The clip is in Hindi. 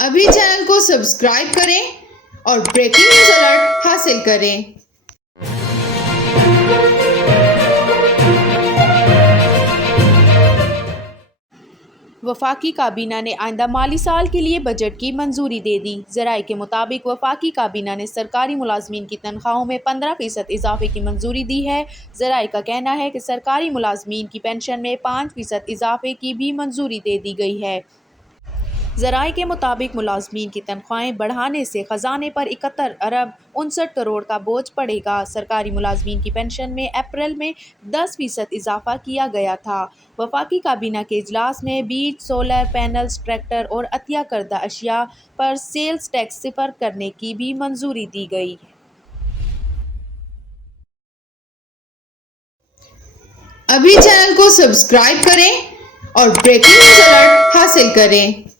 अभी चैनल को सब्सक्राइब करें और ब्रेकिंग न्यूज अलर्ट हासिल करें। वफाकी काबीना ने आइंदा माली साल के लिए बजट की मंजूरी दे दी। ज़राए के मुताबिक वफाकी काबीना ने सरकारी मुलाजमीन की तनख्वाहों में 15% इजाफे की मंजूरी दी है। ज़राए का कहना है कि सरकारी मुलाजमीन की पेंशन में 5% इजाफे की भी मंजूरी दे दी गई है। ज़राए के मुताबिक मुलाजमीन की तनख्वाहें बढ़ाने से ख़जाने पर 71 अरब 59 करोड़ का बोझ पड़ेगा। सरकारी मुलाजमीन की पेंशन में अप्रैल में 10% इजाफा किया गया था। वफाकी काबीना के इजलास में बीज, सोलर पैनल्स, ट्रैक्टर और अतिया करदा अशिया पर सेल्स टैक्स सिफर करने की भी मंजूरी दी गई। अभी चैनल को सब्सक्राइब करें और ब्रेकिंग न्यूज अलर्ट हासिल करें।